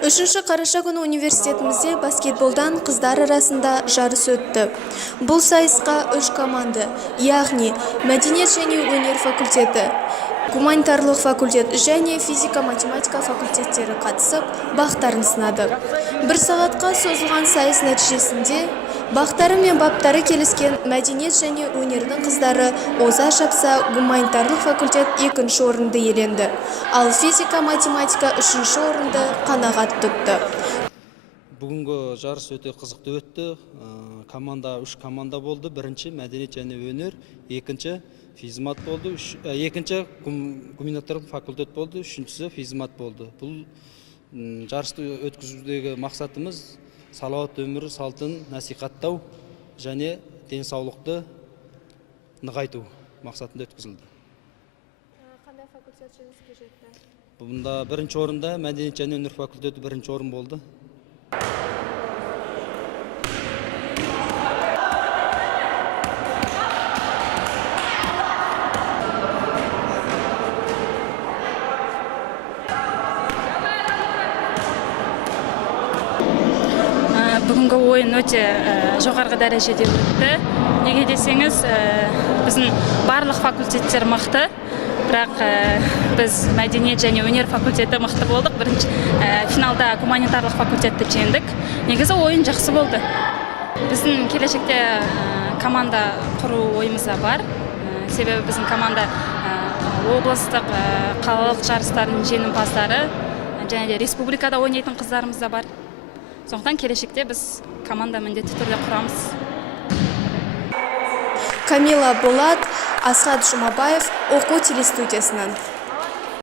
3 қараша күні университетімізде баскетболдан қыздар арасында жарыс өтті. Бұл сайысқа 3 команда, яғни мәдениет және өнер факультеті, гуманитарлық факультет және физика-математика факультеттері қатысып, бақтарын сынады. 1 сағатқа созылған сайыс нәтижесінде бақтары мен баптары келіскен мәдениет және өнердің қыздары оза шапса, гуманитарлық факультет 2-ші орынды иеленді, ал физика-математика 3-ші орынды қанағат тұтты. Бүгінгі жарыс өте қызықты өтті. Үш команда болды. Бірінші мәдениет және өнер, екінші физмат болды, екінші гуманитарлық факультет болды, үшіншісі физмат болды. Бұл жарысты өткізудегі мақсатымыз салауатты өмір салтын насихаттау және денсаулықты нығайту мақсатында өткізілді. Қандай факультет жеңіске жетті? Бұнда бірінші орында мәдениет және өнер факультеті бірінші орын болды. Бүгінгі ойын өте жоғарғы дәрежеде өтті. Неге десеңіз, біздің барлық факультеттер мықты, бірақ біз мәдениет және өнер факультеті мықты болдық. Бірінші финалда гуманитарлық факультетті жеңдік. Негізі ойын жақсы болды. Біздің келешекте команда құру ойымызда бар. Себебі біздің команда облыстық, қалалық жарыстардың жеңімпаздары және де республикада ойнайтын қыздарымыз да бар. Сондықтан келешекте біз команда міндетті түрде құрамыз. Камила Болат, Асхат Жұмабаев, оқу телестудиясынан.